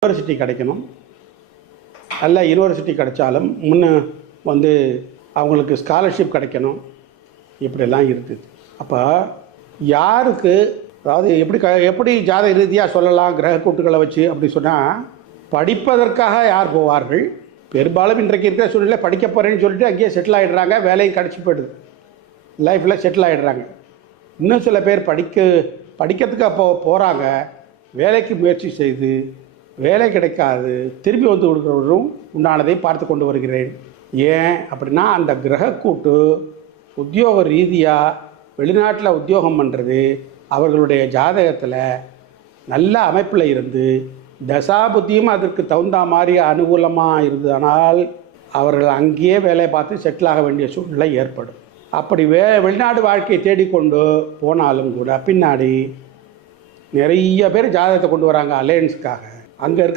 University கிடைக்கணும். நல்ல university கிடைச்சாலும் வந்து அவங்களுக்கு ஸ்காலர்ஷிப் கிடைக்கணும். இப்படியெல்லாம் இருக்குது. அப்போ யாருக்கு, அதாவது எப்படி ஜாதக ரீதியாக சொல்லலாம் கிரக கூட்டுகளை வச்சு அப்படி சொன்னால், படிப்பதற்காக யார் போவார்கள்? பெரும்பாலும் இன்றைக்கு இருக்கிற சூழ்நிலை படிக்க போகிறேன்னு சொல்லிட்டு அங்கேயே செட்டில் ஆகிடுறாங்க. வேலையும் கிடச்சி போய்டுது, லைஃப்பில் செட்டில் ஆகிடுறாங்க. இன்னும் சில பேர் படிக்கிறதுக்கு அப்போ போகிறாங்க, வேலைக்கு முயற்சி செய்து வேலை கிடைக்காது திரும்பி வந்து கொடுக்குறவரும் உண்டானதை பார்த்து கொண்டு வருகிறேன். ஏன் அப்படின்னா, அந்த கிரகக்கூட்டு உத்தியோக ரீதியாக வெளிநாட்டில் உத்தியோகம் பண்ணுறது அவர்களுடைய ஜாதகத்தில் நல்ல அமைப்பில் இருந்து தசாபுத்தியும் அதற்கு தகுந்த மாதிரி அனுகூலமாக இருந்ததனால் அவர்கள் அங்கேயே வேலையை பார்த்து செட்டில் ஆக வேண்டிய சூழ்நிலை ஏற்படும். அப்படி வெளிநாடு வாழ்க்கையை தேடிக்கொண்டு போனாலும் கூட பின்னாடி நிறைய பேர் ஜாதகத்தை கொண்டு வராங்க அலையன்ஸுக்காக. அங்கே இருக்க